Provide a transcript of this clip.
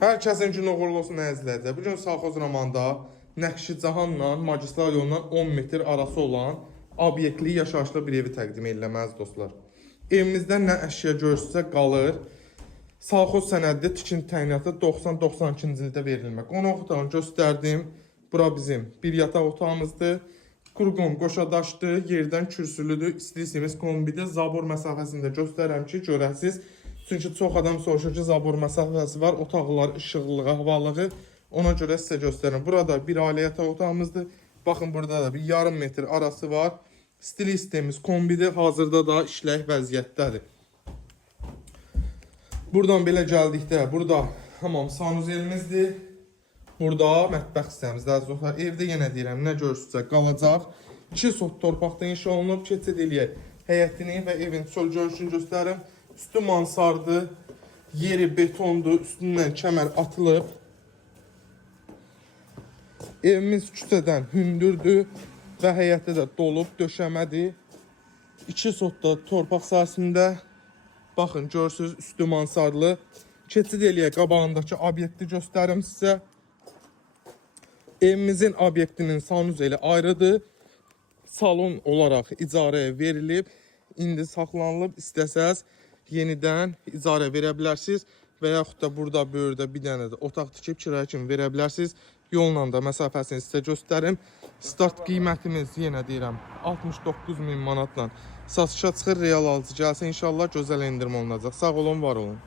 Hər kəsin günü uğurlu olsun əzizlərdə. Bugün Salxoz Romanda Nəqşicahanla magistral yolundan 10 metr arası olan obyektli yaşayışlı bir evi təqdim ediləməz dostlar. Evimizdə nə əşya görürsə qalır. Salxoz sənədli tikinti təyinatı 90-92-ci ildə verilmək. Qonaq otağını göstərdim. Bura bizim bir yataq otağımızdır. Qurğun qoşadaşdır, yerdən kürsülüdür, istəyirsiniz kombidə zabor məsafəsində göstərəm ki, görəsiz. Çünki çox adam soruşur ki, zabor məsafəsi var, otaqlar, işıqlığı, havalığı. Ona görə sizə göstərirəm. Burada bir ailə yataq otağımızdır. Baxın, burada da bir yarım metr arası var. Stil sistemimiz kombidir, hazırda da işlək vəziyyətdədir. Buradan belə gəldikdə, burada hamam sanuzelimizdir. Burada mətbəx hissəmizdə dostlar. Evdə yenə deyirəm, nə görürsünüzsə qalacaq. 2 sot torpaqda inşa olunub, keçid eləyək. Həyətini və evin çöl görüşünü göstərim. Üstü mansardı, yeri betondur, üstündən kəmər atılıb. Evimiz küçədən hündürdür və həyətdə də dolub, döşəmədir. 2 sotda torpaq sahəsində. Baxın, görürsünüz, üstü mansarlı. Keçid eləyək, qabağındakı obyekti göstərim sizə. Evimizin obyektinin sanuzeli ayrıdır. Salon olaraq icarəyə verilib. İndi saxlanılıb, istəsəz yenidən icarə verə bilərsiniz. Və yaxud da burada böyürdə bir dənə də otaq tikib kirayə kimi verə bilərsiniz. Yolla da məsafəsini sizə göstərim. Start qiymətimiz yenə deyirəm 69.000 manatla satışa çıxır. Real alıcı gəlsə inşallah gözəl endirim olunacaq. Sağ olun, var olun.